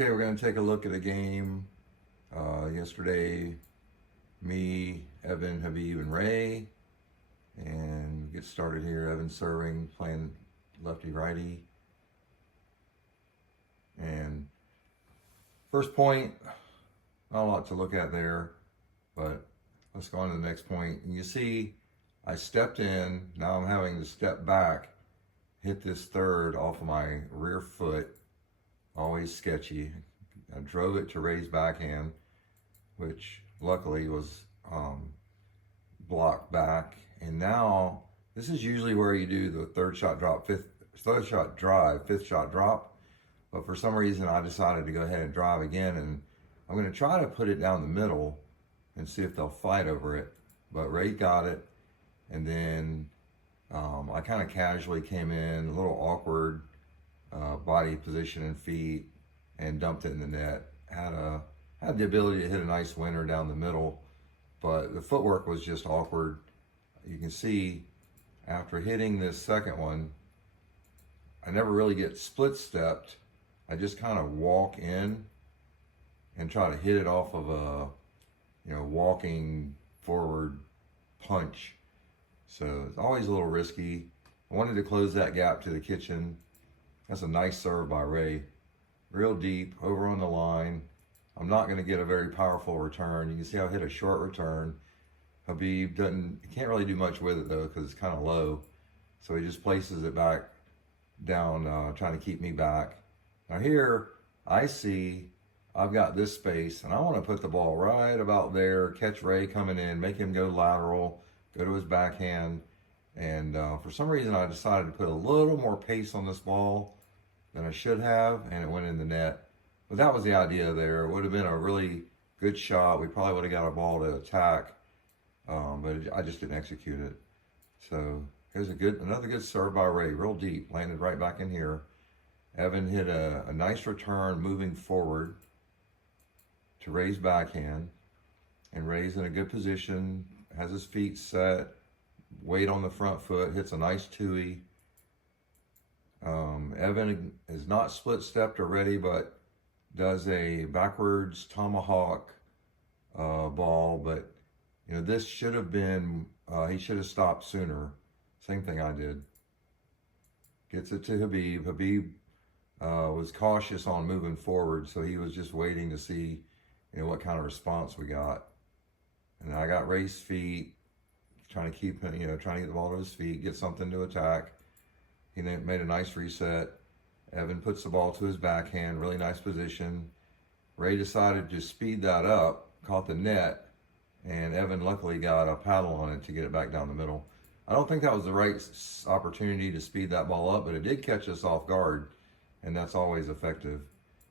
Okay, we're going to take a look at a game. Yesterday, me, Evan, Habib, and Ray. And get started here. Evan serving, playing lefty-righty. And first point, not a lot to look at there, but let's go on to the next point. And you see, I stepped in. Now I'm having to step back, hit this third off of my rear foot. Always sketchy. I drove it to Ray's backhand, which luckily was blocked back. And now this is usually where you do the third shot drive, fifth shot drop. But for some reason I decided to go ahead and drive again, and I'm going to try to put it down the middle and see if they'll fight over it. But Ray got it, and then I kind of casually came in, a little awkward body position and feet, and dumped it in the net. Had the ability to hit a nice winner down the middle, but the footwork was just awkward. You can see after hitting this second one, I never really get split stepped. I just kind of walk in and try to hit it off of a, walking forward punch. So it's always a little risky. I wanted to close that gap to the kitchen. That's a nice serve by Ray. Real deep, over on the line. I'm not going to get a very powerful return. You can see I hit a short return. Habib can't really do much with it though, because it's kind of low. So he just places it back down, trying to keep me back. Now here, I see I've got this space, and I want to put the ball right about there, catch Ray coming in, make him go lateral, go to his backhand. And for some reason, I decided to put a little more pace on this ball than I should have, and it went in the net. But that was the idea there. It would have been a really good shot. We probably would have got a ball to attack, but I just didn't execute it. So here's another good serve by Ray, real deep, landed right back in here. Evan hit a nice return moving forward to Ray's backhand, and Ray's in a good position, has his feet set, weight on the front foot, hits a nice two-y. Evan is not split stepped already, but does a backwards tomahawk ball. But this should have been, he should have stopped sooner. Same thing I did. Gets it to Habib. Habib was cautious on moving forward, so he was just waiting to see what kind of response we got. And I got Ray's feet, trying to keep him, trying to get the ball to his feet, get something to attack. He made a nice reset. Evan puts the ball to his backhand, really nice position. Ray decided to speed that up, caught the net, and Evan luckily got a paddle on it to get it back down the middle. I don't think that was the right opportunity to speed that ball up, but it did catch us off guard, and that's always effective.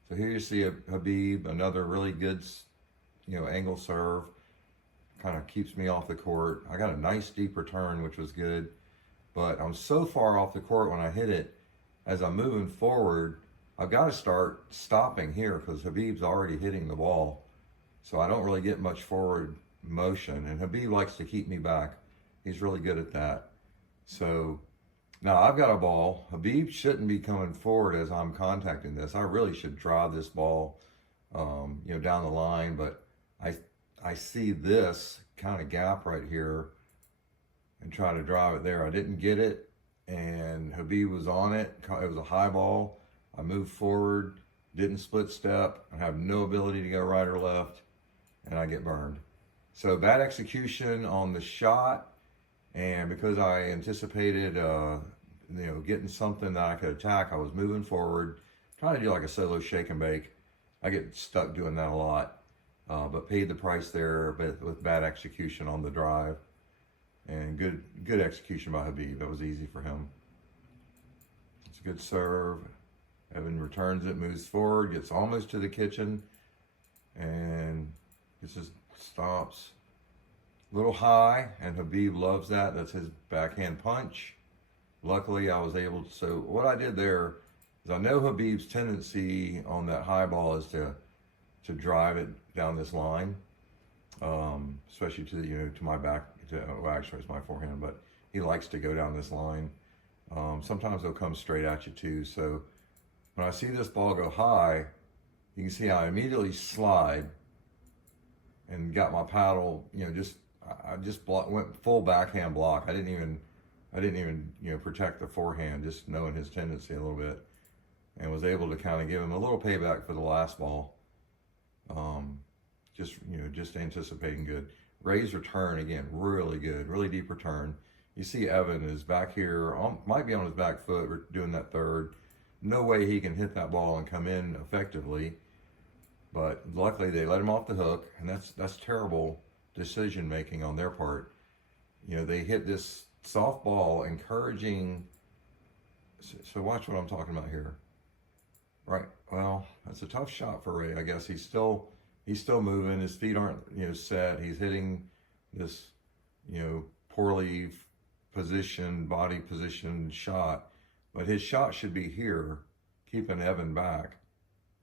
So here you see Habib, another really good, angle serve. Kind of keeps me off the court. I got a nice deep return, which was good. But I'm so far off the court when I hit it, as I'm moving forward, I've got to start stopping here because Habib's already hitting the ball. So I don't really get much forward motion. And Habib likes to keep me back. He's really good at that. So now I've got a ball. Habib shouldn't be coming forward as I'm contacting this. I really should drive this ball, down the line. But I see this kind of gap right here and try to drive it there. I didn't get it, and Habib was on it. It was a high ball. I moved forward, didn't split step. I have no ability to go right or left, and I get burned. So bad execution on the shot, and because I anticipated, getting something that I could attack, I was moving forward, trying to do like a solo shake and bake. I get stuck doing that a lot, but paid the price there with bad execution on the drive. And good execution by Habib. That was easy for him. It's a good serve. Evan returns it, moves forward, gets almost to the kitchen, and just stops. A little high, and Habib loves that. That's his backhand punch. Luckily, I was able to. So what I did there is, I know Habib's tendency on that high ball is to drive it down this line, especially to my back. Well, actually, it's my forehand, but he likes to go down this line. Sometimes they'll come straight at you too. So when I see this ball go high, you can see I immediately slide and got my paddle, I just went full backhand block. I didn't even, protect the forehand, just knowing his tendency a little bit, and was able to kind of give him a little payback for the last ball. Just anticipating good. Ray's return, again, really good, really deep return. You see Evan is back here, might be on his back foot doing that third. No way he can hit that ball and come in effectively, but luckily they let him off the hook, and that's terrible decision making on their part. They hit this soft ball, encouraging. So watch what I'm talking about here. Right. Well, that's a tough shot for Ray. I guess he's still moving. His feet aren't set. He's hitting this poorly positioned, body positioned shot, but his shot should be here, keeping Evan back,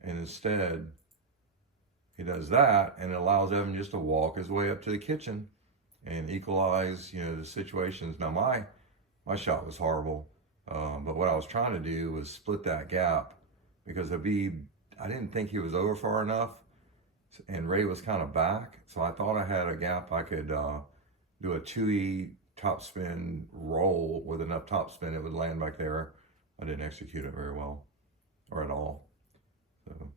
and instead he does that, and it allows Evan just to walk his way up to the kitchen and equalize the situations. Now my shot was horrible, but what I was trying to do was split that gap, because Habib, I didn't think he was over far enough, and Ray was kind of back, so I thought I had a gap I could do a 2E topspin roll with enough topspin it would land back there. I didn't execute it very well, or at all. So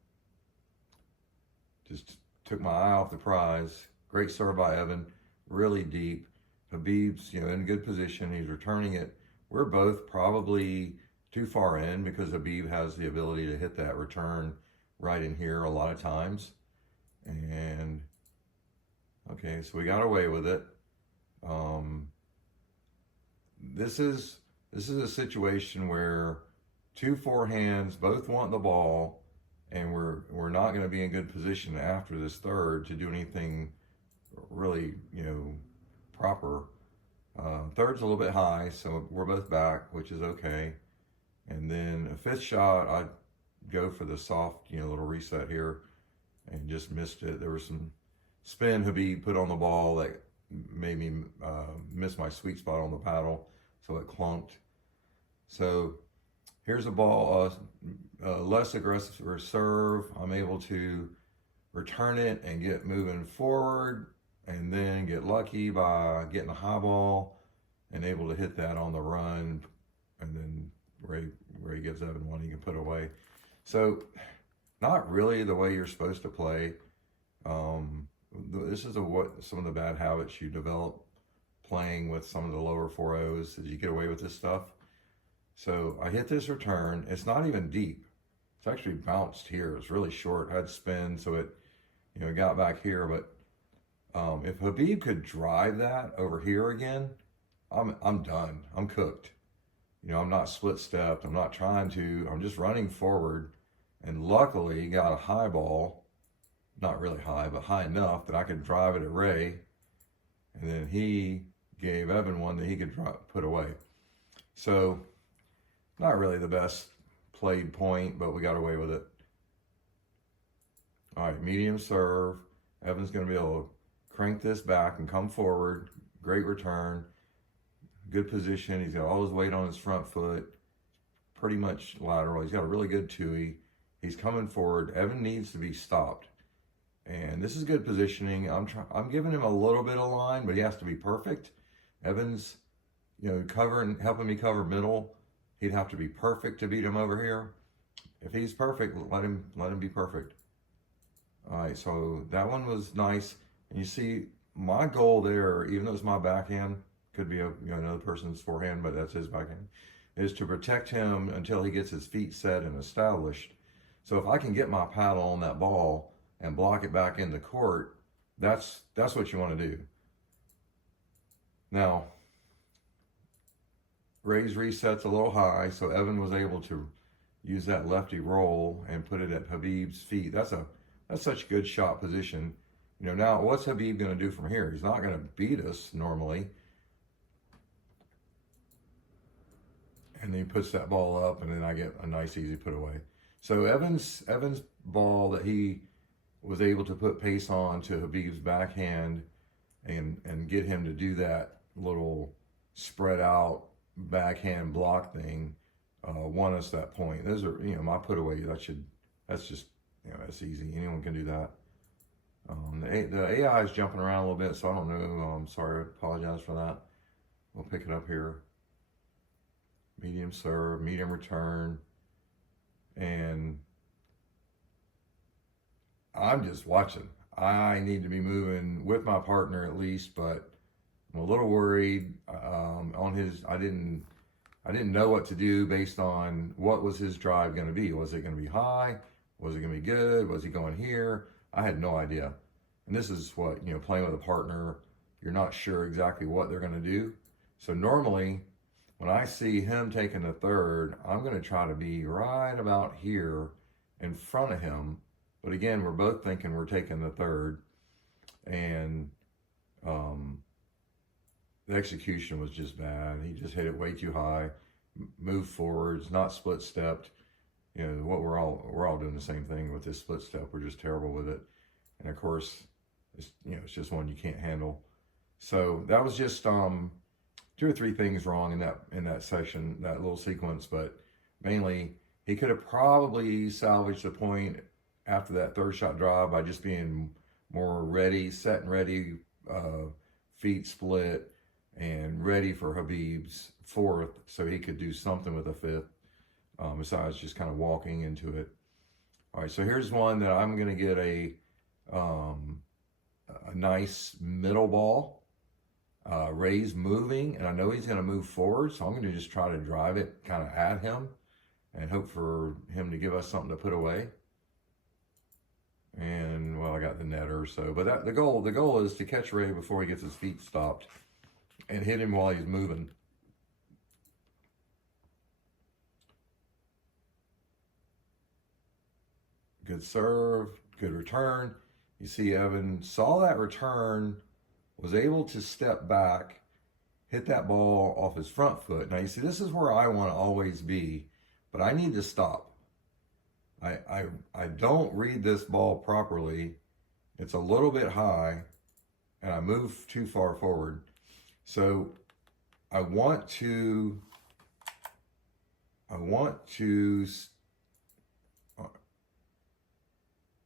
just took my eye off the prize. Great serve by Evan, really deep. Habib's in good position. He's returning it. We're both probably too far in, because Habib has the ability to hit that return right in here a lot of times. And okay, so we got away with it. This is a situation where two forehands both want the ball, and we're not going to be in good position after this third to do anything really proper. Third's a little bit high, so we're both back, which is okay. And then a fifth shot, I go for the soft little reset here, and just missed it. There was some spin Habib put on the ball that made me miss my sweet spot on the paddle, so it clunked. So here's a ball, less aggressive serve. I'm able to return it and get moving forward, and then get lucky by getting a high ball and able to hit that on the run, and then Ray gives Evan one he can put away. So not really the way you're supposed to play. This is some of the bad habits you develop playing with some of the lower 4-0s, is you get away with this stuff. So I hit this return. It's not even deep. It's actually bounced here. It's really short, had spin, so it got back here. But if Habib could drive that over here again, I'm done. I'm cooked. I'm not split stepped. I'm not trying to. I'm just running forward, and luckily got a high ball. Not really high, but high enough that I could drive it at Ray, and then he gave Evan one that he could put away. So not really the best played point, but we got away with it. All right, medium serve. Evan's going to be able to crank this back and come forward. Great return. Good position. He's got all his weight on his front foot. Pretty much lateral. He's got a really good 2E. He's coming forward. Evan needs to be stopped. And this is good positioning. I'm giving him a little bit of line, but he has to be perfect. Evan's, helping me cover middle. He'd have to be perfect to beat him over here. If he's perfect, let him be perfect. All right, so that one was nice. And you see, my goal there, even though it's my backhand, could be another person's forehand, but that's his backhand, is to protect him until he gets his feet set and established. So if I can get my paddle on that ball and block it back in the court, that's what you want to do. Now, Ray's reset's a little high, so Evan was able to use that lefty roll and put it at Habib's feet. That's such a good shot position. Now what's Habib going to do from here? He's not going to beat us normally. And then he puts that ball up, and then I get a nice easy put away. So Evan's ball that he was able to put pace on to Habib's backhand and get him to do that little spread out backhand block thing won us that point. Those are, my put away, that's just you know, that's easy. Anyone can do that. The AI is jumping around a little bit, so I don't know. I'm sorry, I apologize for that. We'll pick it up here. Medium serve, medium return, and I'm just watching. I need to be moving with my partner at least, but I'm a little worried on his. I didn't know what to do based on what was his drive going to be. Was it going to be high? Was it going to be good? Was he going here? I had no idea. And this is what, you know, playing with a partner, you're not sure exactly what they're going to do. So normally, when I see him taking the third, I'm going to try to be right about here in front of him. But again, we're both thinking we're taking the third. And the execution was just bad. He just hit it way too high, moved forwards, not split stepped. You know, what we're all doing the same thing with this split step. We're just terrible with it. And of course, it's, you know, it's just one you can't handle. So that was just 2 or 3 things wrong in that section, that little sequence. But mainly, he could have probably salvaged the point after that third shot drive by just being more ready, set and ready, feet split, and ready for Khabib's fourth, so he could do something with a fifth, besides just kind of walking into it. All right, so here's one that I'm going to get a nice middle ball. Ray's moving, and I know he's going to move forward, so I'm going to just try to drive it kind of at him and hope for him to give us something to put away. And, well, I got the netter, so, but the goal is to catch Ray before he gets his feet stopped and hit him while he's moving. Good serve, good return. You see Evan saw that return, was able to step back, hit that ball off his front foot. Now you see, this is where I want to always be, but I need to stop. I don't read this ball properly. It's a little bit high, and I move too far forward. So I want to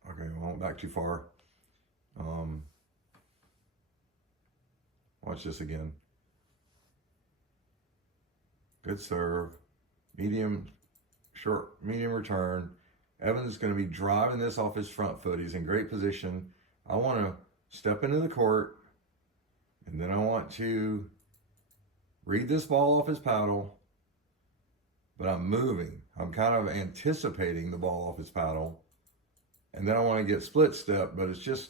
okay, I went back too far. Watch this again. Good serve, medium return. Evans is going to be driving this off his front foot. He's in great position. I want to step into the court, and then I want to read this ball off his paddle, but I'm moving. I'm kind of anticipating the ball off his paddle, and then I want to get split step, but it's just,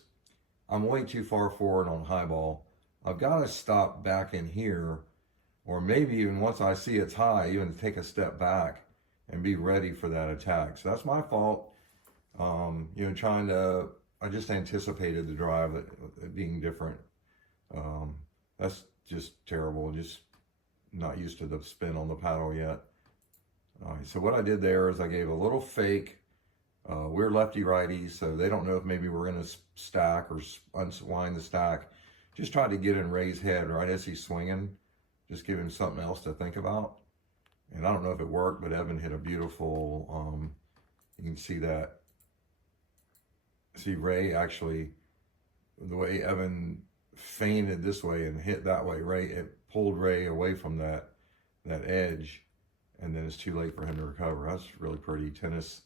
I'm way too far forward on high ball. I've got to stop back in here, or maybe even once I see it's high, even take a step back and be ready for that attack. So that's my fault. You know, I just anticipated the drive it being different. That's just terrible. Just not used to the spin on the paddle yet. All right, so what I did there is I gave a little fake. We're lefty righty, so they don't know if maybe we're going to stack or unwind the stack. Just tried to get in Ray's head right as he's swinging. Just give him something else to think about. And I don't know if it worked, but Evan hit a beautiful, you can see that. See Ray actually, the way Evan feinted this way and hit that way, it pulled Ray away from that edge, and then it's too late for him to recover. That's really pretty. Tennis,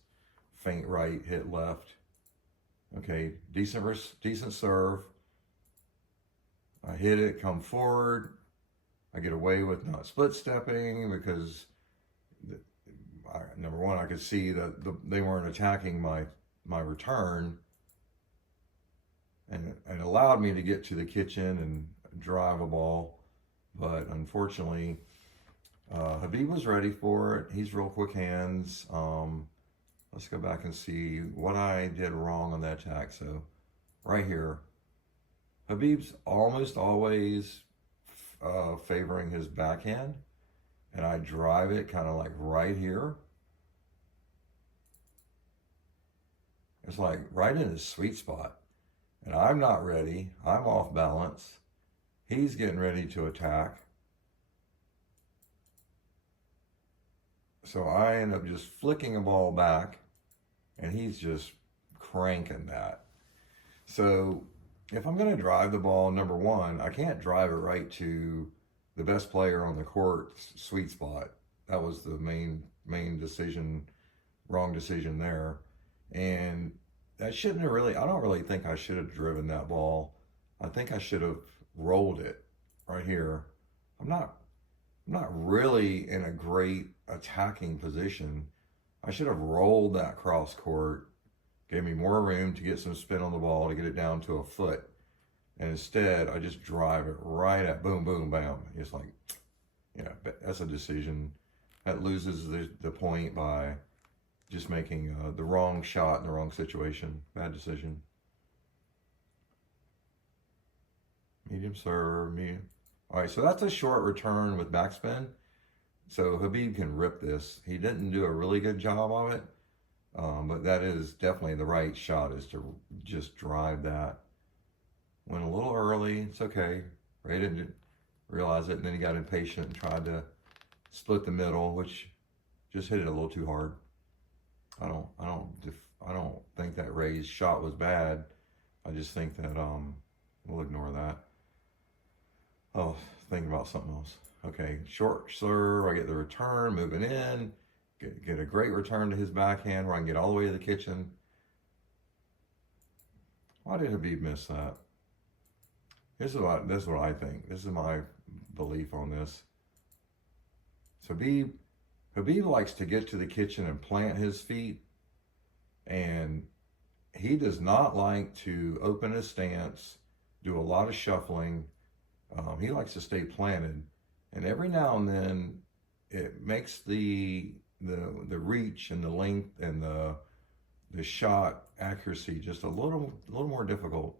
feint right, hit left. Okay, decent serve. I hit it, come forward. I get away with not split stepping because number one, I could see that they weren't attacking my return, and it allowed me to get to the kitchen and drive a ball. But unfortunately, Khabib was ready for it. He's real quick hands. Let's go back and see what I did wrong on that attack. So right here, Khabib's almost always favoring his backhand, and I drive it kind of like right here. It's like right in his sweet spot, and I'm not ready. I'm off balance. He's getting ready to attack. So I end up just flicking a ball back, and he's just cranking that. So if I'm going to drive the ball, number one, I can't drive it right to the best player on the court's sweet spot. That was the main decision, wrong decision there. And that shouldn't have really, I don't really think I should have driven that ball. I think I should have rolled it right here. I'm not really in a great attacking position. I should have rolled that cross court, gave me more room to get some spin on the ball to get it down to a foot. And instead, I just drive it right at boom, boom, bam. It's like, yeah, that's a decision. That loses the point by just making the wrong shot in the wrong situation. Bad decision. Medium serve, medium. All right, so that's a short return with backspin. So Khabib can rip this. He didn't do a really good job of it, but that is definitely the right shot, is to just drive that. Went a little early, it's okay. Ray didn't realize it, and then he got impatient and tried to split the middle, which just hit it a little too hard. I don't think that Ray's shot was bad. I just think that we'll ignore that. Oh, thinking about something else. Okay, short serve, I get the return, moving in, get a great return to his backhand where I can get all the way to the kitchen. Why did Khabib miss that? This is what I think. This is my belief on this. So Khabib likes to get to the kitchen and plant his feet, and he does not like to open his stance, do a lot of shuffling. He likes to stay planted, and every now and then it makes the reach and the length and the shot accuracy just a little more difficult.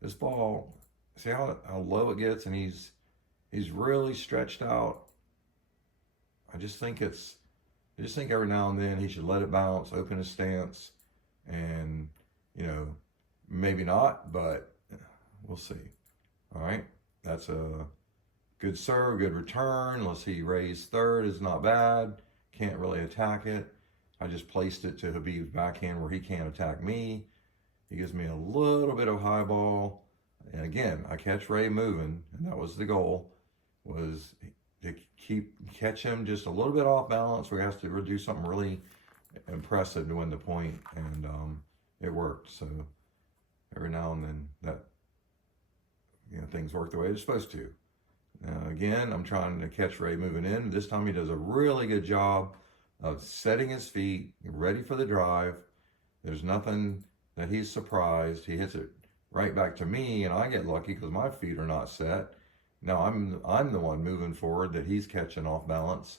This ball, see how low it gets, and he's really stretched out. I just think every now and then he should let it bounce, open his stance, and maybe not, but we'll see. All right, that's a good serve, good return. Let's see, Ray's third is not bad. Can't really attack it. I just placed it to Khabib's backhand where he can't attack me. He gives me a little bit of high ball. And again, I catch Ray moving, and that was the goal, was to catch him just a little bit off balance where he has to do something really impressive to win the point, and it worked. So every now and then that things work the way they're supposed to. Now again, I'm trying to catch Ray moving in. This time he does a really good job of setting his feet, ready for the drive. There's nothing that he's surprised. He hits it right back to me, and I get lucky because my feet are not set. Now I'm the one moving forward that he's catching off balance,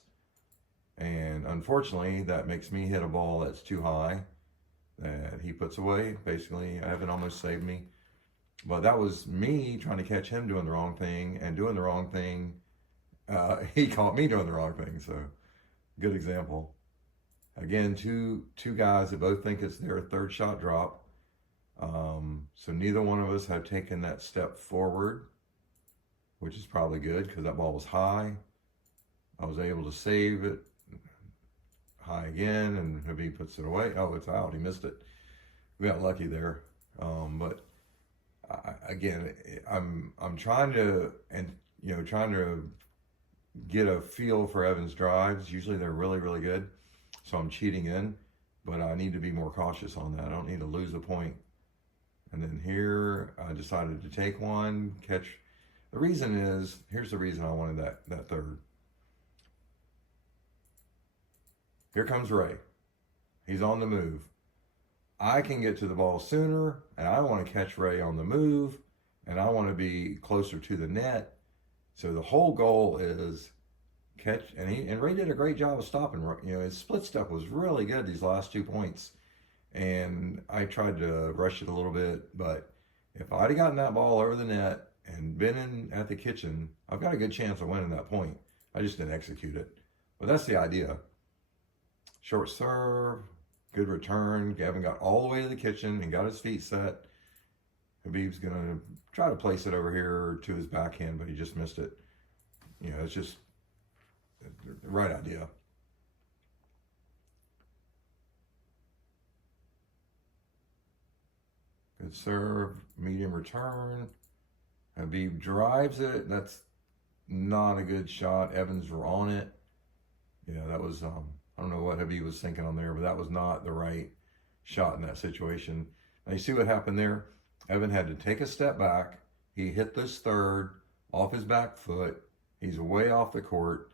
and unfortunately that makes me hit a ball that's too high that he puts away. Basically, Evan almost saved me, but that was me trying to catch him doing the wrong thing, and doing the wrong thing. He caught me doing the wrong thing. So good example. Again, two guys that both think it's their third shot drop. So neither one of us have taken that step forward, which is probably good because that ball was high. I was able to save it high again, and Khabib puts it away. Oh, it's out. He missed it. We got lucky there. But I'm trying to get a feel for Evan's drives. Usually they're really, really good. So I'm cheating in, but I need to be more cautious on that. I don't need to lose a point. And then here I decided to take one, catch. The reason is, here's the reason I wanted that third. Here comes Ray. He's on the move. I can get to the ball sooner, and I want to catch Ray on the move, and I want to be closer to the net. So the whole goal is catch, and Ray did a great job of stopping. His split step was really good these last 2 points, and I tried to rush it a little bit, but if I'd have gotten that ball over the net and been in at the kitchen, I've got a good chance of winning that point. I just didn't execute it, but that's the idea. Short serve, good return. Gavin got all the way to the kitchen and got his feet set. Khabib's gonna try to place it over here to his backhand, but he just missed it. It's just the right idea. Good serve, medium return. Habib drives it. That's not a good shot. Evans were on it. Yeah, that was, I don't know what Habib was thinking on there, but that was not the right shot in that situation. Now you see what happened there? Evan had to take a step back. He hit this third off his back foot. He's way off the court.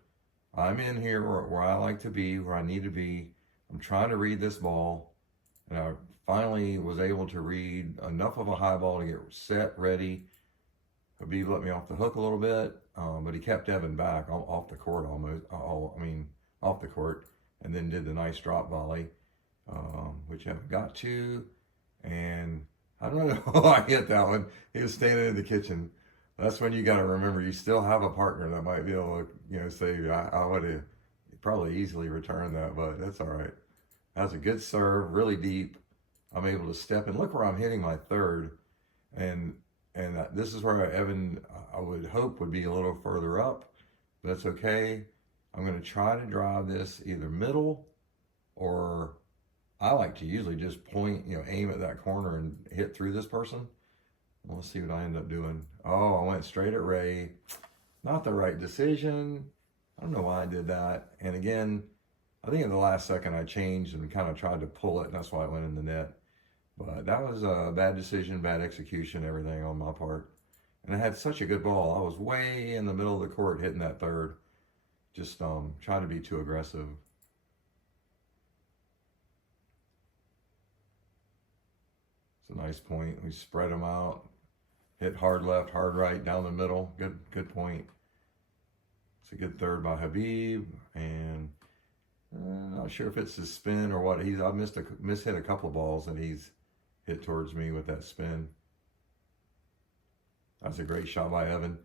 I'm in here where I like to be, where I need to be. I'm trying to read this ball. And I finally was able to read enough of a high ball to get set, ready. Habib let me off the hook a little bit, but he kept Evan back off the court almost. Off the court, and then did the nice drop volley, which Evan got to. And I don't know how I hit that one. He was standing in the kitchen. That's when you got to remember you still have a partner that might be able to, say, I would have probably easily returned that, but that's all right. That's a good serve, really deep. I'm able to step and look where I'm hitting my third, and this is where Evan, I would hope, would be a little further up, but that's okay. I'm going to try to drive this either middle, or I like to usually just point, aim at that corner and hit through this person. We'll see what I end up doing. Oh, I went straight at Ray. Not the right decision. I don't know why I did that. And again, I think in the last second I changed and kind of tried to pull it, and that's why it went in the net. But that was a bad decision, bad execution, everything on my part. And I had such a good ball. I was way in the middle of the court hitting that third. Just trying to be too aggressive. It's a nice point. We spread them out. Hit hard left, hard right, down the middle. Good point. It's a good third by Habib. And not sure if it's his spin or what. I mishit a couple of balls that he's hit towards me with that spin. That's a great shot by Evan.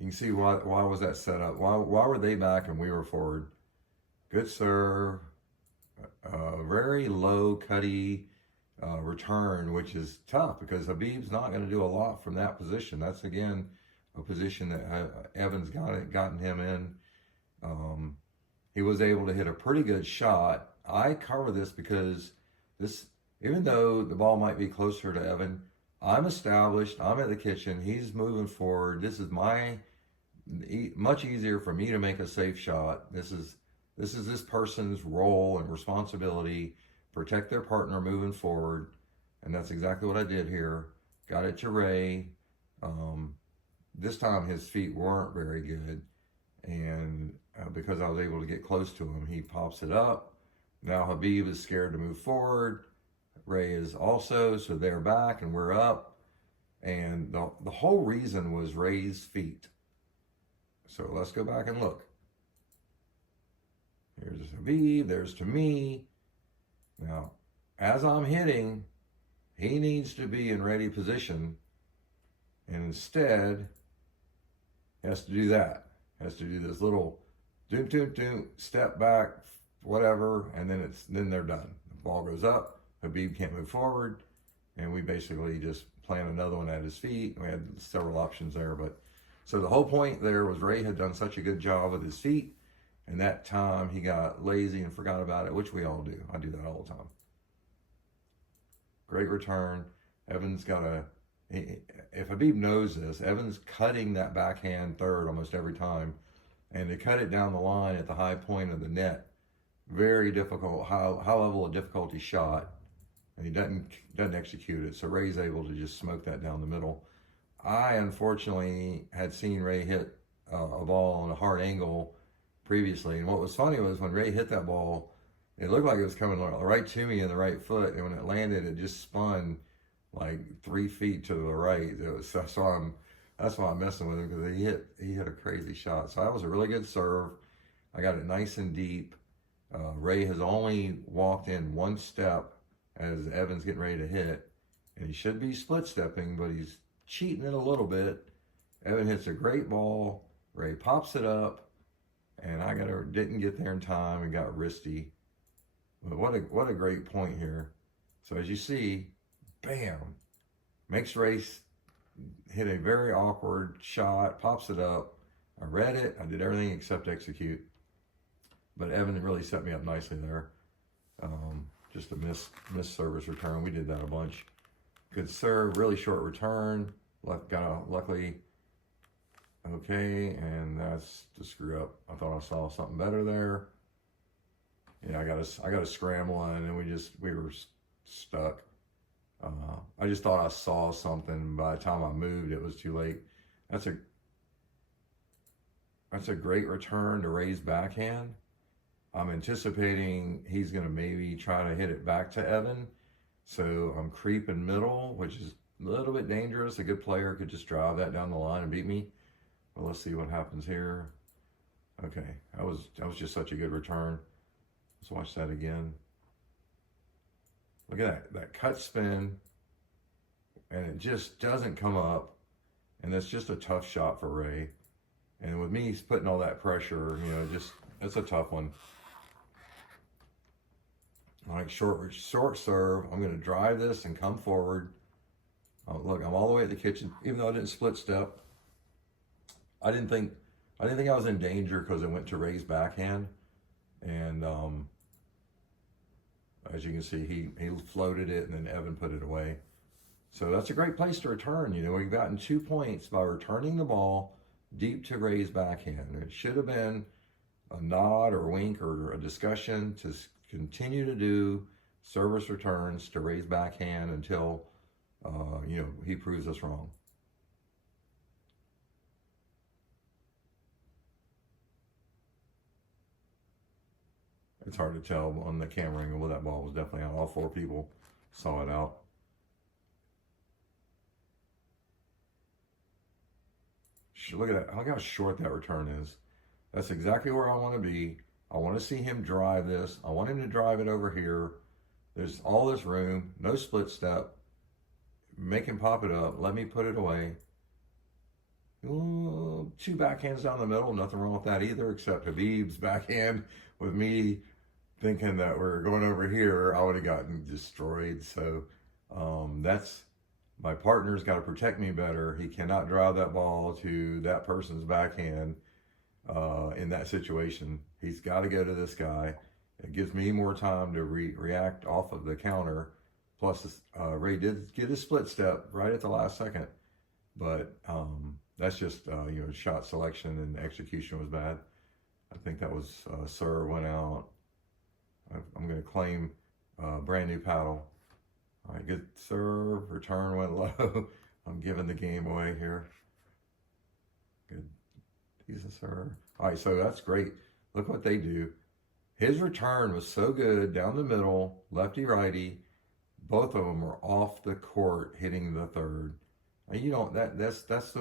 You can see why was that set up? Why were they back and we were forward? Good serve. Very low cutty return, which is tough because Habib's not going to do a lot from that position. That's, again, a position that Evans gotten him in. He was able to hit a pretty good shot. I cover this because even though the ball might be closer to Evan, I'm established. I'm at the kitchen. He's moving forward. This is much easier for me to make a safe shot. This is this person's role and responsibility. Protect their partner moving forward, and that's exactly what I did here. Got it to Ray. This time his feet weren't very good, and because I was able to get close to him, he pops it up. Now Habib is scared to move forward. Ray is also, so they're back and we're up. And the whole reason was Ray's feet. So let's go back and look. Here's Habib, there's to me. Now, as I'm hitting, he needs to be in ready position. And instead, he has to do that. He has to do this little doom, doom, doom, step back, whatever, and then they're done. The ball goes up. Habib can't move forward, and we basically just plant another one at his feet. We had several options there, but so the whole point there was Ray had done such a good job with his feet, and that time he got lazy and forgot about it, which we all do. I do that all the time. Great return. Evans if Habib knows this, Evans cutting that backhand third almost every time, and to cut it down the line at the high point of the net, very difficult, high level of difficulty shot. And he doesn't execute it. So Ray's able to just smoke that down the middle. I unfortunately had seen Ray hit a ball on a hard angle previously. And what was funny was when Ray hit that ball, it looked like it was coming right to me in the right foot. And when it landed, it just spun like 3 feet to the right. That's why I'm messing with him, because he hit a crazy shot. So that was a really good serve. I got it nice and deep. Ray has only walked in one step as Evan's getting ready to hit, and he should be split stepping, but he's cheating it a little bit. Evan hits a great ball. Ray pops it up, and I didn't get there in time and got wristy. But what a great point here. So as you see, bam, makes Ray hit a very awkward shot, pops it up. I read it. I did everything except execute. But Evan really set me up nicely there. Just a miss service return. We did that a bunch. Good serve, really short return. Luckily, okay, and that's the screw up. I thought I saw something better there. Yeah, I got a scramble, and then we were stuck. I just thought I saw something. By the time I moved, it was too late. That's a great return to raise backhand. I'm anticipating he's going to maybe try to hit it back to Evan. So I'm creeping middle, which is a little bit dangerous. A good player could just drive that down the line and beat me. Well, let's see what happens here. Okay, that was just such a good return. Let's watch that again. Look at that cut spin, and it just doesn't come up, and that's just a tough shot for Ray. And with me putting all that pressure, it's a tough one. Like short serve, I'm going to drive this and come forward. Look, I'm all the way at the kitchen, even though I didn't split step. I didn't think I was in danger because it went to Ray's backhand, and as you can see, he floated it, and then Evan put it away. So that's a great place to return. We've gotten 2 points by returning the ball deep to Ray's backhand. It should have been a nod or a wink or a discussion to continue to do service returns to Ray's backhand until he proves us wrong. It's hard to tell on the camera angle, but that ball was definitely out. All 4 people saw it out. Look at that. Look how short that return is. That's exactly where I want to be. I want to see him drive this. I want him to drive it over here. There's all this room, no split step. Make him pop it up. Let me put it away. Ooh, 2 backhands down the middle. Nothing wrong with that either, except Habib's backhand with me thinking that we're going over here. I would have gotten destroyed. So that's my partner's got to protect me better. He cannot drive that ball to that person's backhand in that situation. He's got to go to this guy. It gives me more time to react off of the counter. Plus, Ray did get a split step right at the last second, but that's just shot selection and execution was bad. I think that was serve went out. I'm going to claim brand new paddle. All right, good serve. Return went low. I'm giving the game away here. Good. He's a serve. All right, so that's great. Look what they do. His return was so good down the middle, lefty righty. Both of them were off the court, hitting the third. That's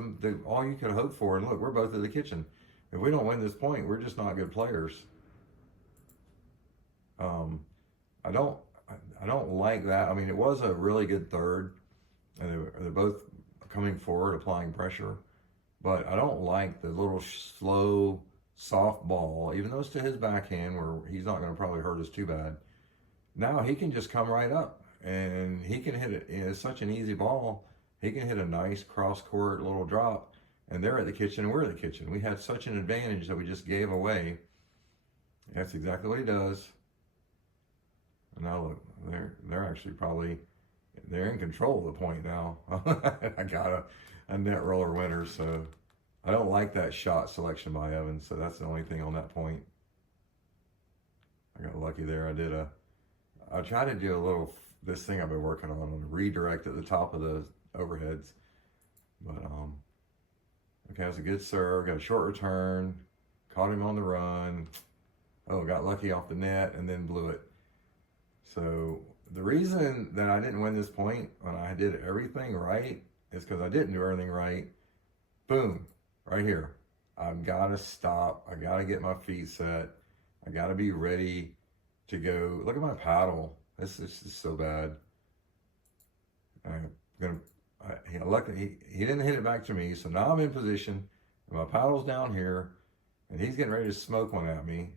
all you could hope for. And look, we're both in the kitchen. If we don't win this point, we're just not good players. I don't like that. I mean, it was a really good third, and they're both coming forward, applying pressure. But I don't like the little slow, soft ball, even though it's to his backhand, where he's not going to probably hurt us too bad. Now he can just come right up, and he can hit it. It's such an easy ball. He can hit a nice cross-court little drop, and they're at the kitchen, and we're at the kitchen. We had such an advantage that we just gave away. That's exactly what he does. And now look, they're actually they're in control of the point now. I got a net roller winner, so I don't like that shot selection by Evan, so that's the only thing on that point. I got lucky there. I tried to do this thing I've been working on a redirect at the top of the overheads. But okay, that's a good serve. Got a short return. Caught him on the run. Oh, got lucky off the net and then blew it. So the reason that I didn't win this point when I did everything right is because I didn't do everything right. Boom, right here. I've got to stop. I got to get my feet set. I got to be ready to go. Look at my paddle. This is so bad. Luckily, he didn't hit it back to me, so now I'm in position. And my paddle's down here, and he's getting ready to smoke one at me.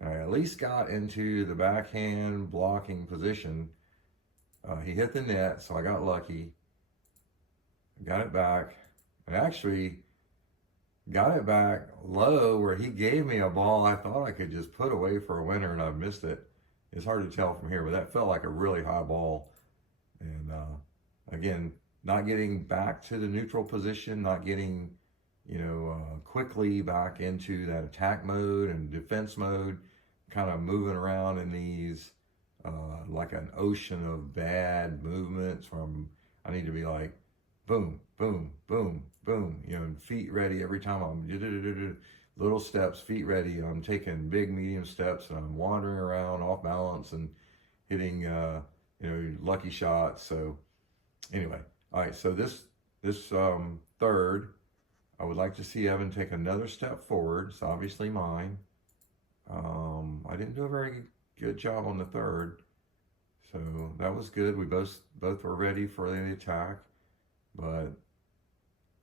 And I at least got into the backhand blocking position. He hit the net, so I got lucky. Got it back, and actually got it back low where he gave me a ball I thought I could just put away for a winner, and I missed it. It's hard to tell from here, but that felt like a really high ball. And Again, not getting back to the neutral position, not getting, quickly back into that attack mode and defense mode, kind of moving around in these, like an ocean of bad movements from, I need to be like, boom, boom, boom, boom, feet ready every time I'm little steps, feet ready. I'm taking big, medium steps and I'm wandering around off balance and hitting, lucky shots. So anyway, all right. So this third, I would like to see Evan take another step forward. It's obviously mine. I didn't do a very good job on the third, so that was good. We both were ready for the attack, but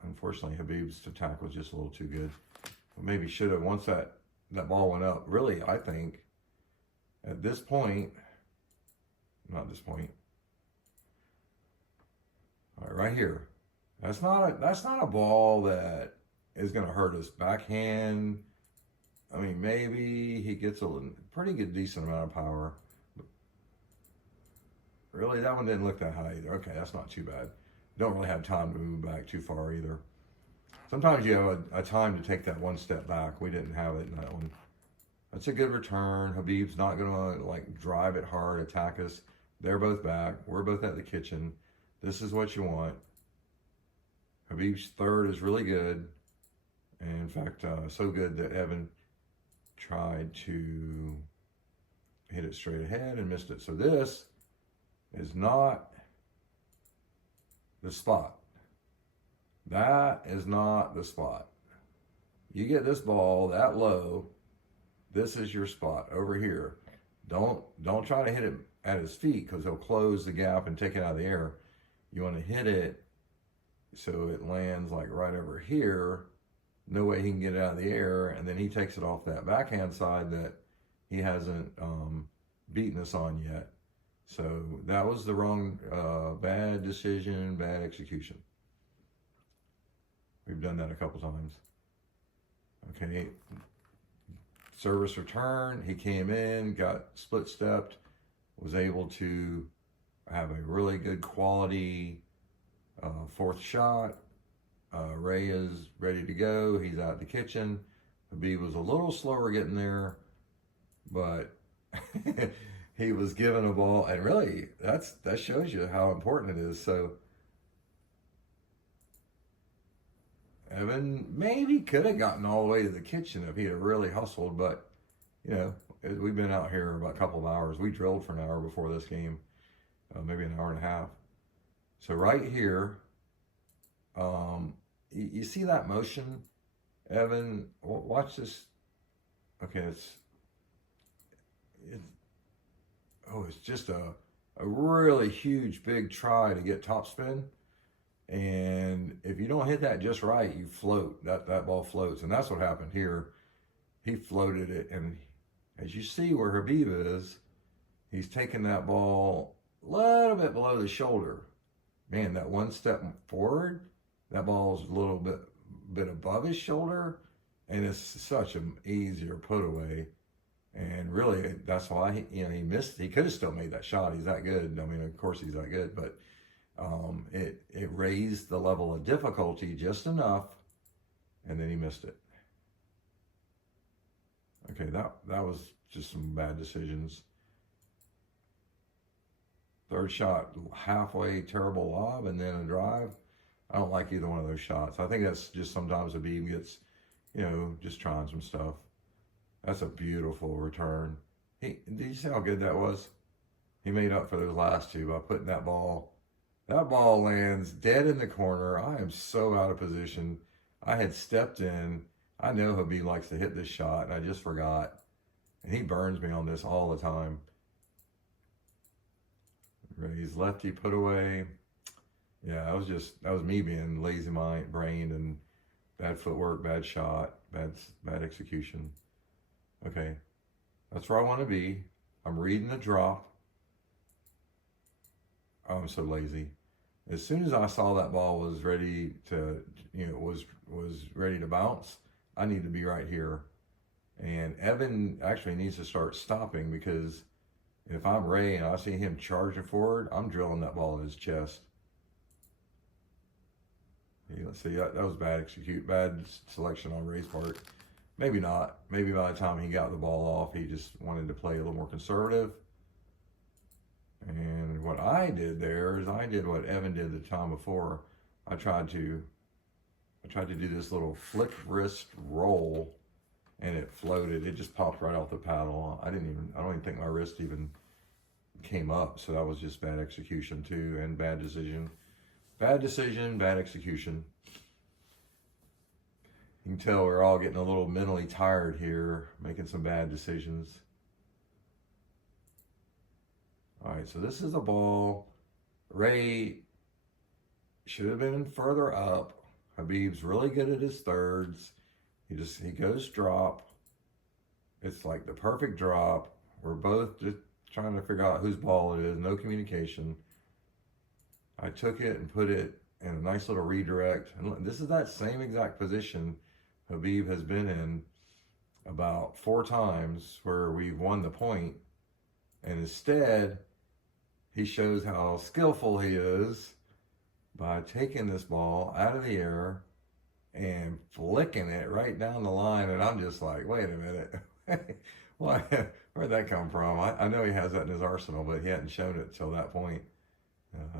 unfortunately Habib's attack was just a little too good. Maybe should have, once that ball went up. Really, I think at this point, not this point. All right, right here. That's not a ball that is going to hurt us. Backhand. I mean, maybe he gets a pretty good, decent amount of power. Really, that one didn't look that high either. Okay, that's not too bad. Don't really have time to move back too far either. Sometimes you have a time to take that one step back. We didn't have it in that one. That's a good return. Habib's not going to like drive it hard, attack us. They're both back. We're both at the kitchen. This is what you want. Habib's third is really good. And in fact, so good that Evan tried to hit it straight ahead and missed it. So this is not the spot. That is not the spot. You get this ball that low, this is your spot over here. Don't try to hit it at his feet because he'll close the gap and take it out of the air. You want to hit it so it lands like right over here. No way he can get it out of the air, and then he takes it off that backhand side that he hasn't beaten us on yet. So that was the wrong, bad decision, bad execution. We've done that a couple times. Okay, service return. He came in, got split stepped, was able to have a really good quality fourth shot. Ray is ready to go. He's out the kitchen. Habib was a little slower getting there, but he was given a ball, and really that shows you how important it is. So Evan maybe could have gotten all the way to the kitchen if he had really hustled, but we've been out here about a couple of hours. We drilled for an hour before this game, maybe an hour and a half. So right here, you see that motion, Evan? Watch this. Okay, it's just a really huge, big try to get topspin. And if you don't hit that just right, you float. That ball floats. And that's what happened here. He floated it. And as you see where Habib is, he's taking that ball a little bit below the shoulder. Man, that one step forward, that ball's a little bit above his shoulder. And it's such an easier put away. And really, that's why he missed. He could have still made that shot. He's that good. I mean, of course he's that good, but it raised the level of difficulty just enough, and then he missed it. Okay, that was just some bad decisions. Third shot, halfway terrible lob, and then a drive. I don't like either one of those shots. I think that's just sometimes Habib gets, just trying some stuff. That's a beautiful return. Did you see how good that was? He made up for those last two by putting that ball. That ball lands dead in the corner. I am so out of position. I had stepped in. I know Habib likes to hit this shot, and I just forgot. And he burns me on this all the time. Ray's lefty put away. Yeah, that was me being lazy brained and bad footwork, bad shot, bad execution. Okay, that's where I want to be. I'm reading the drop. Oh, I'm so lazy. As soon as I saw that ball was ready to, was ready to bounce, I need to be right here. And Evan actually needs to start stopping, because if I'm Ray and I see him charging forward, I'm drilling that ball in his chest. Let's see, that was bad selection on Ray's part. Maybe not. Maybe by the time he got the ball off, he just wanted to play a little more conservative. And what I did there is I did what Evan did the time before. I tried to do this little flick wrist roll, and it floated. It just popped right off the paddle. I don't even think my wrist even came up. So that was just bad execution too, and bad decision. Bad decision, bad execution. You can tell we're all getting a little mentally tired here, making some bad decisions. All right, so this is a ball. Ray should have been further up. Habib's really good at his thirds. He goes drop. It's like the perfect drop. We're both just trying to figure out whose ball it is. No communication. I took it and put it in a nice little redirect. And this is that same exact position Habib has been in about 4 times where we've won the point. And instead, he shows how skillful he is by taking this ball out of the air and flicking it right down the line. And I'm just like, wait a minute. Why? Where'd that come from? I know he has that in his arsenal, but he hadn't shown it till that point.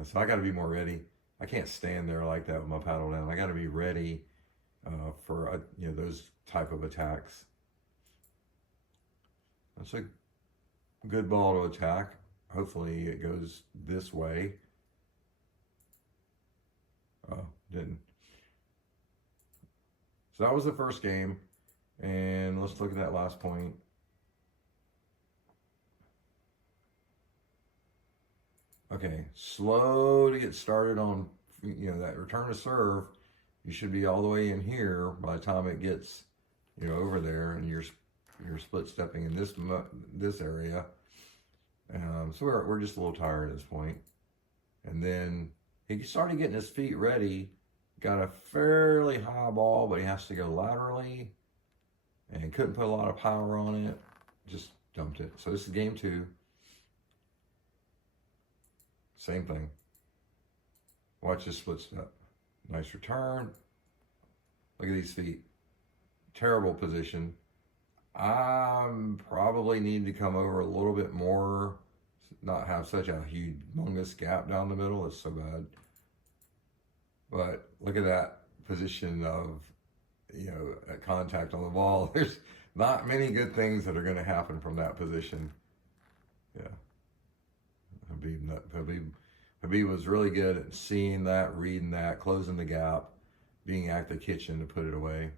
So I got to be more ready. I can't stand there like that with my paddle down. I got to be ready for those type of attacks. That's a good ball to attack. Hopefully it goes this way. Oh, didn't. So that was the first game. And let's look at that last point. Okay, slow to get started on, that return to serve. You should be all the way in here by the time it gets, over there, and you're split stepping in this area. So we're just a little tired at this point. And then he started getting his feet ready. Got a fairly high ball, but he has to go laterally, and couldn't put a lot of power on it. Just dumped it. So this is game 2. Same thing. Watch this split step. Nice return. Look at these feet. Terrible position. I probably need to come over a little bit more, not have such a humongous gap down the middle. It's so bad. But look at that position of, contact on the ball. There's not many good things that are going to happen from that position. Yeah. Habib was really good at seeing that, reading that, closing the gap, being at the kitchen to put it away.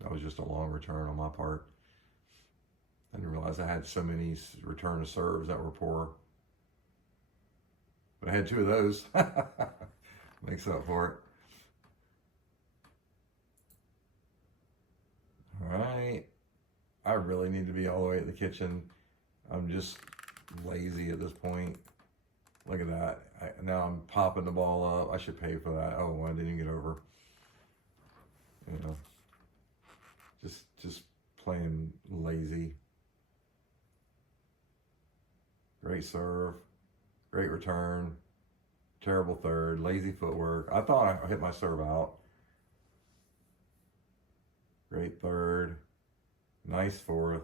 That was just a long return on my part. I didn't realize I had so many return to serves that were poor. But I had 2 of those. Makes up for it. All right. I really need to be all the way at the kitchen. I'm just lazy at this point. Look at that. Now I'm popping the ball up. I should pay for that. Oh, I didn't even get over. Just playing lazy. Great serve. Great return. Terrible third. Lazy footwork. I thought I hit my serve out. Great third. Nice fourth.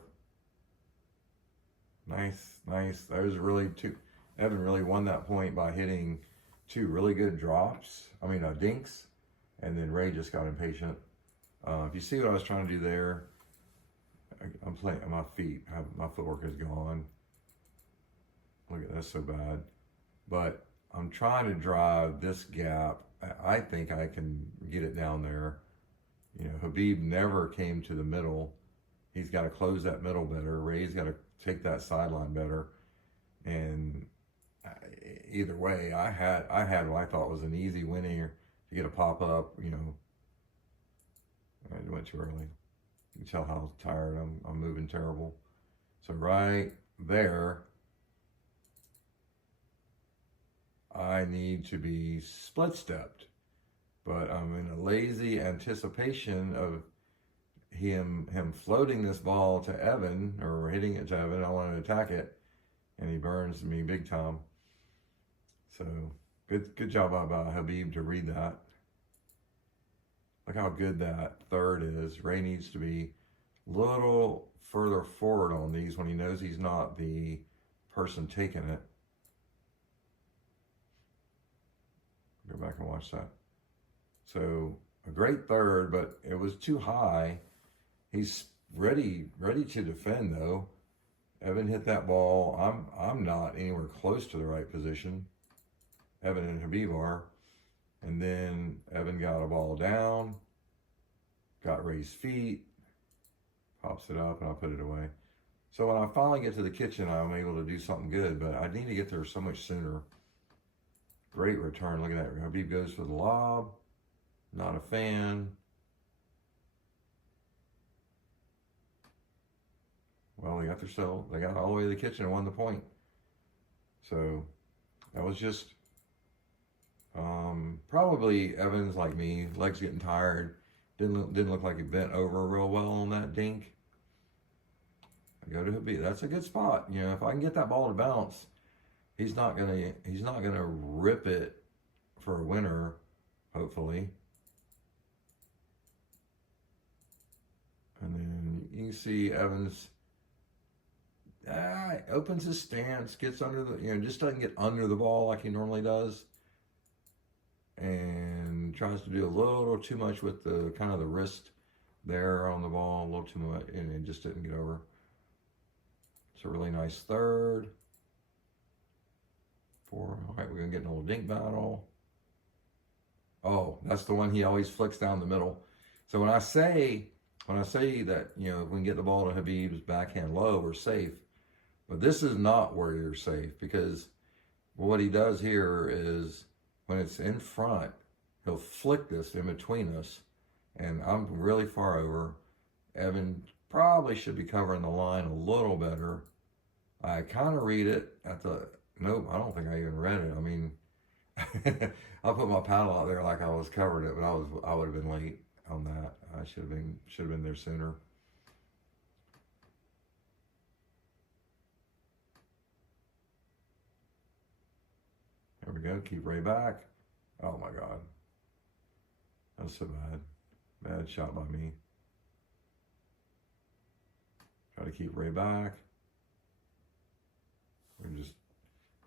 Nice. There's really 2. Evan really won that point by hitting 2 really good drops. Dinks. And then Ray just got impatient. If you see what I was trying to do there, I'm playing my feet. My footwork is gone. Look at that, so bad. But I'm trying to drive this gap. I think I can get it down there. Habib never came to the middle. He's got to close that middle better. Ray's got to take that sideline better. And either way, I had what I thought was an easy win here to get a pop up. I went too early. You can tell how tired I'm moving terrible. So right there, I need to be split stepped, but I'm in a lazy anticipation of him floating this ball to Evan, or hitting it to Evan. I want to attack it, and he burns me big time. So good job by Habib to read that. Look how good that third is. Ray needs to be a little further forward on these when he knows he's not the person taking it. Go back and watch that. So a great third, but it was too high. He's ready to defend though. Evan hit that ball. I'm not anywhere close to the right position. Evan and Habib are. And then Evan got a ball down, got Ray's feet, pops it up, and I'll put it away. So when I finally get to the kitchen, I'm able to do something good, but I need to get there so much sooner. Great return. Look at that. Habib goes for the lob. Not a fan. Well, they got all the way to the kitchen and won the point. So that was just probably Evans, like me, legs getting tired. Didn't look like he bent over real well on that dink. I go to Habib. That's a good spot. You know, if I can get that ball to bounce, he's not gonna rip it for a winner, hopefully. And then you can see Evans opens his stance, gets under the, just doesn't get under the ball like he normally does, and tries to do a little too much with the kind of the wrist there on the ball, a little too much, and it just didn't get over. It's a really nice third. 4. All right, we're gonna get in a little dink battle. Oh, that's the one he always flicks down the middle. So when I say that, if we can get the ball to Habib's backhand low, we're safe. But this is not where you're safe, because what he does here is when it's in front, he'll flick this in between us, and I'm really far over. Evan probably should be covering the line a little better. I kind of read it at the, nope, I don't think I even read it. I mean, I put my paddle out there like I was covering it, but I would have been late on that. I should have been there sooner. There we go. Keep Ray back. Oh my God. That was so bad. Bad shot by me. Try to keep Ray back. We're just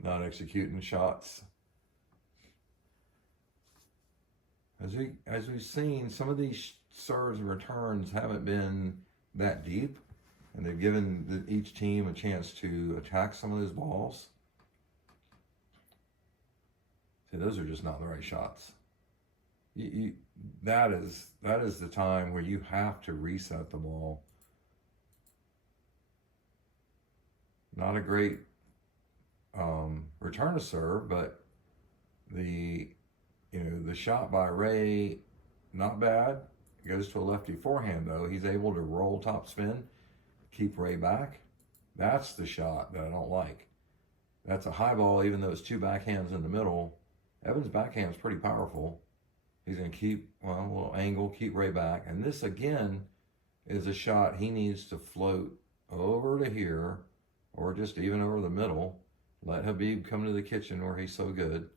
not executing shots. As we've seen, some of these serves and returns haven't been that deep, and they've given each team a chance to attack some of those balls. See, those are just not the right shots. That is the time where you have to reset the ball. Not a great return to serve, but the shot by Ray, not bad. It goes to a lefty forehand though. He's able to roll top spin, keep Ray back. That's the shot that I don't like. That's a high ball, even though it's two backhands in the middle. Evans' backhand is pretty powerful. He's going to keep, a little angle, keep Ray back. And this, again, is a shot he needs to float over to here, or just even over the middle. Let Habib come to the kitchen where he's so good.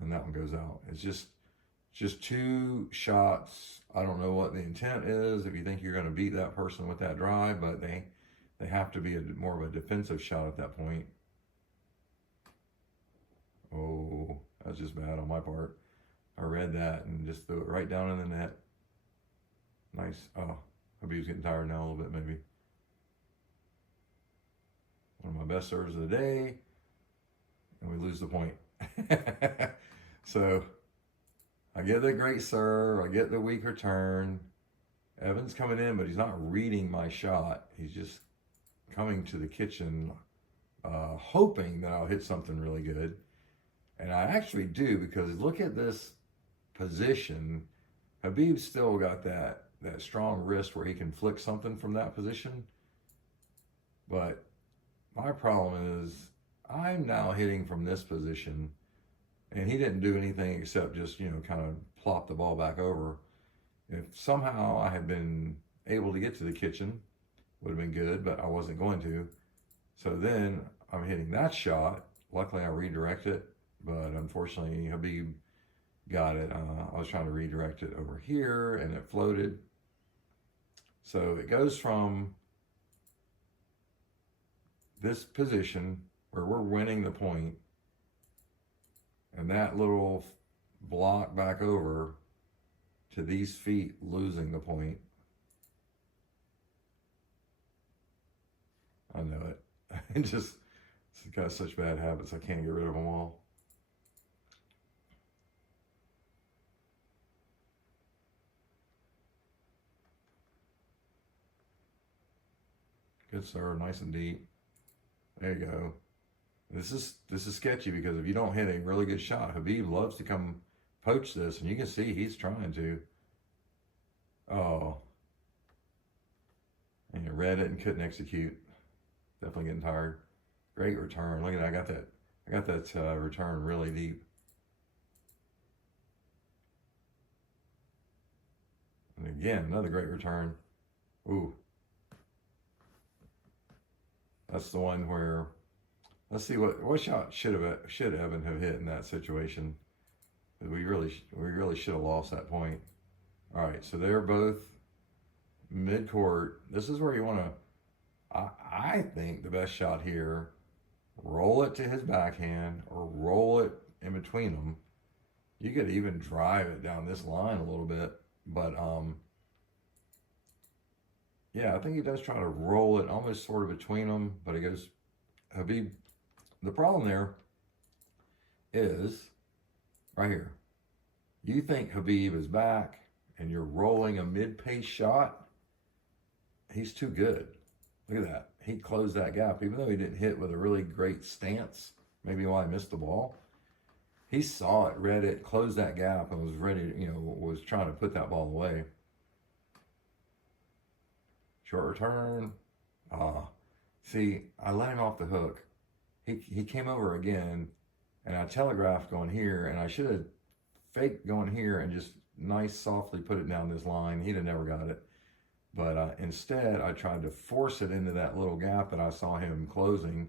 And that one goes out. It's just two shots. I don't know what the intent is, if you think you're going to beat that person with that drive, but they have to be more of a defensive shot at that point. Oh, that's just bad on my part. I read that and just threw it right down in the net. Nice. Oh, Habib's getting tired now a little bit, maybe. One of my best serves of the day, and we lose the point. So I get the great serve, I get the weak return. Evans coming in, but he's not reading my shot. He's just coming to the kitchen, hoping that I'll hit something really good. And I actually do, because look at this position. Habib's still got that strong wrist where he can flick something from that position. But my problem is I'm now hitting from this position, and he didn't do anything except just, kind of plop the ball back over. If somehow I had been able to get to the kitchen, would have been good, but I wasn't going to. So then I'm hitting that shot. Luckily I redirect it, but unfortunately Habib got it. I was trying to redirect it over here and it floated. So it goes from this position where we're winning the point and that little block back over to these feet losing the point. I know it. It's got such bad habits, I can't get rid of them all. Good sir, nice and deep. There you go. This is sketchy because if you don't hit a really good shot, Khabib loves to come poach this, and you can see he's trying to. Oh, and you read it and couldn't execute. Definitely getting tired. Great return. Look at that. I got that return really deep. And again, another great return. Ooh. That's the one where, let's see what shot should Evan have hit in that situation. We really should have lost that point. All right, so they're both mid-court. This is where you want to, I think the best shot here, roll it to his backhand or roll it in between them. You could even drive it down this line a little bit, but yeah, I think he does try to roll it almost sort of between them, but he goes, Khabib. The problem there is right here. You think Khabib is back and you're rolling a mid-pace shot. He's too good. Look at that. He closed that gap, even though he didn't hit with a really great stance. Maybe why I missed the ball. He saw it, read it, closed that gap, and was ready, was trying to put that ball away. Short return. See, I let him off the hook. He came over again, and I telegraphed going here, and I should have faked going here and just nice softly put it down this line. He'd have never got it. But instead, I tried to force it into that little gap that I saw him closing.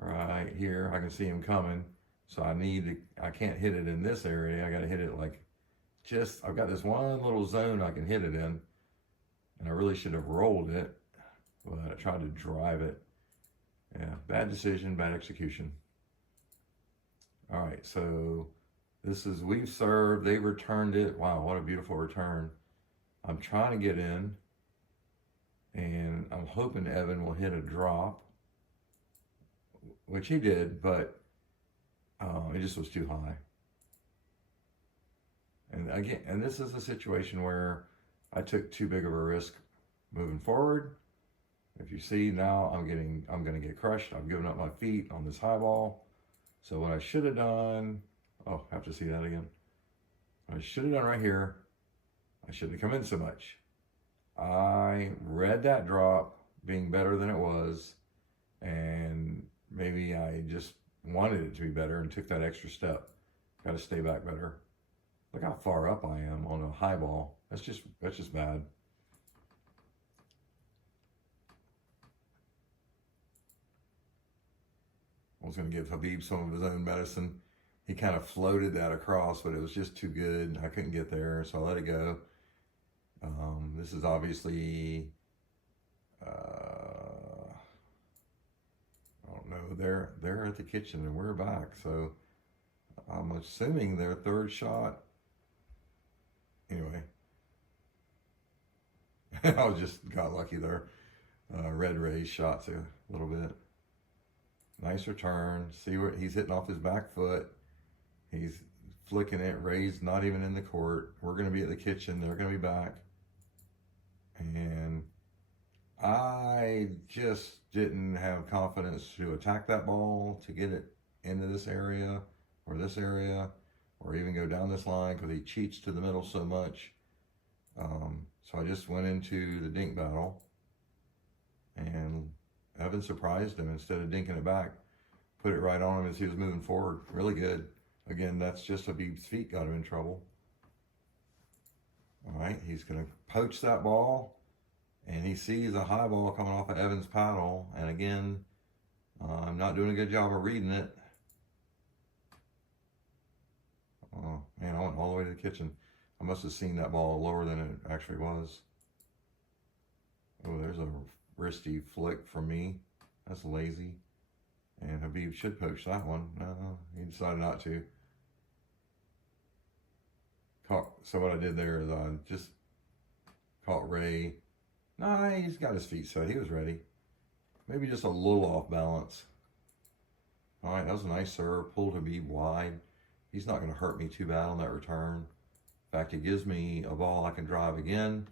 Right here, I can see him coming. So I can't hit it in this area. I got to hit it like I've got this one little zone I can hit it in. And I really should have rolled it, but I tried to drive it. Yeah, bad decision, bad execution. All right, so we've served, they returned it. Wow, what a beautiful return. I'm trying to get in, and I'm hoping Evan will hit a drop, which he did, but it just was too high. And again, and this is a situation where I took too big of a risk moving forward. If you see now, I'm going to get crushed. I've given up my feet on this high ball. So what I should have done, I have to see that again. What I should have done right here, I shouldn't have come in so much. I read that drop being better than it was, and maybe I just wanted it to be better and took that extra step. Got to stay back better. Look how far up I am on a high ball. That's just bad. I was going to give Khabib some of his own medicine. He kind of floated that across, but it was just too good. I couldn't get there, so I let it go. This is obviously, I don't know, they're at the kitchen and we're back. So I'm assuming their third shot. Anyway, I just got lucky there. Red raised shots a little bit. Nice return. See where he's hitting off his back foot. He's flicking it, raised, not even in the court. We're going to be at the kitchen. They're going to be back. And I just didn't have confidence to attack that ball, to get it into this area, or even go down this line because he cheats to the middle so much. So I just went into the dink battle, and Evan surprised him. Instead of dinking it back, put it right on him as he was moving forward. Really good. Again, that's just Khabib's feet got him in trouble. All right, he's going to poach that ball, and he sees a high ball coming off of Evan's paddle. And again, I'm not doing a good job of reading it. went all the way to the kitchen. I must have seen that ball lower than it actually was. Oh, there's a wristy flick from me. That's lazy. And Habib should poach that one. No, he decided not to. So what I did there is I just caught Ray. Nah, he's got his feet set. He was ready. Maybe just a little off balance. All right, that was a nice serve. Pulled Habib wide. He's not going to hurt me too bad on that return. In fact, it gives me a ball I can drive again.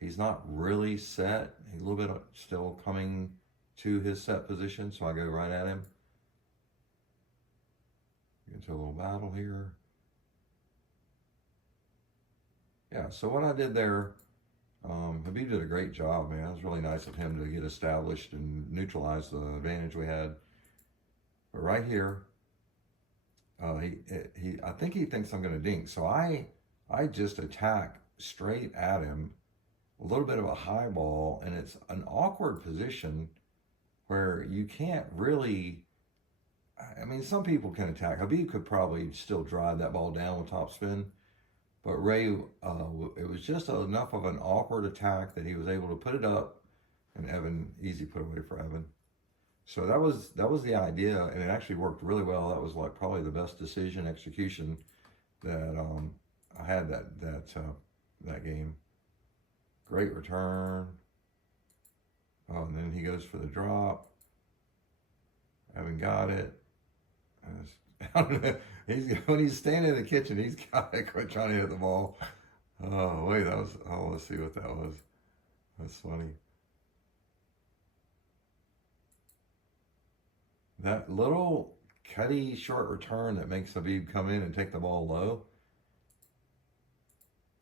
He's not really set. He's a little bit still coming to his set position, so I go right at him. Get into a little battle here. Yeah, so what I did there, Habib did a great job, man. It was really nice of him to get established and neutralize the advantage we had. But right here, I think he thinks I'm going to dink. So I just attack straight at him, a little bit of a high ball, and it's an awkward position where you can't really, I mean, some people can attack. Habib could probably still drive that ball down with topspin, but Ray, it was just enough of an awkward attack that he was able to put it up, and Evan, easy put away for Evan. So that was the idea, and it actually worked really well. That was like probably the best decision execution that I had that game. Great return. Oh, and then he goes for the drop. Evan got it. I don't know. When he's standing in the kitchen, he's got to quit trying to hit the ball. Oh wait, let's see what that was. That's funny. That little cutty short return that makes Habib come in and take the ball low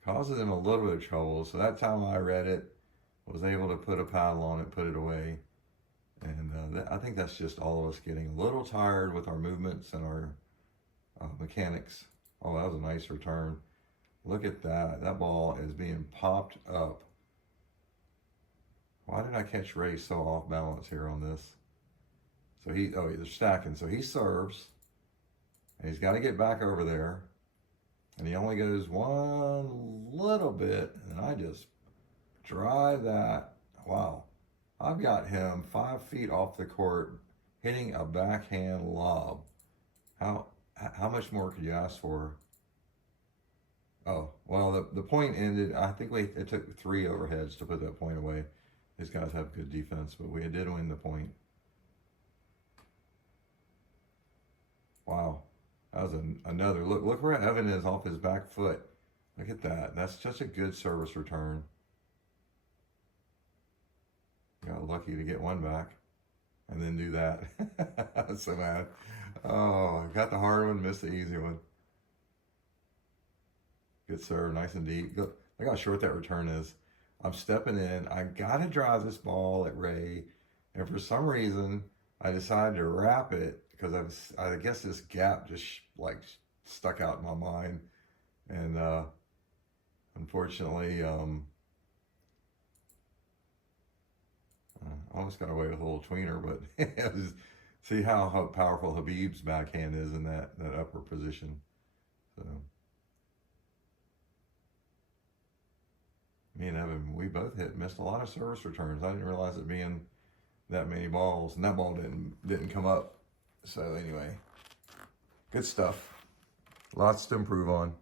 causes him a little bit of trouble. So that time I read it, was able to put a paddle on it, put it away. And I think that's just all of us getting a little tired with our movements and our mechanics. Oh, that was a nice return. Look at that. That ball is being popped up. Why did I catch Ray so off balance here on this? So they're stacking. So he serves, and he's got to get back over there. And he only goes one little bit, and I just drive that. Wow. I've got him 5 feet off the court, hitting a backhand lob. How much more could you ask for? Oh, well, the point ended. I think it took 3 overheads to put that point away. These guys have good defense, but we did win the point. Wow. That was another look. Look where Evan is off his back foot. Look at that. That's such a good service return. Got lucky to get one back and then do that. That's so bad. Oh, got the hard one, missed the easy one. Good serve, nice and deep. Look how short that return is. I'm stepping in. I got to drive this ball at Ray. And for some reason, I decided to wrap it because I guess this gap just like stuck out in my mind. And unfortunately, I almost got away with a little tweener, but see how powerful Habib's backhand is in that upper position. So me and Evan, we both missed a lot of service returns. I didn't realize it being that many balls, and that ball didn't come up. So anyway, good stuff. Lots to improve on.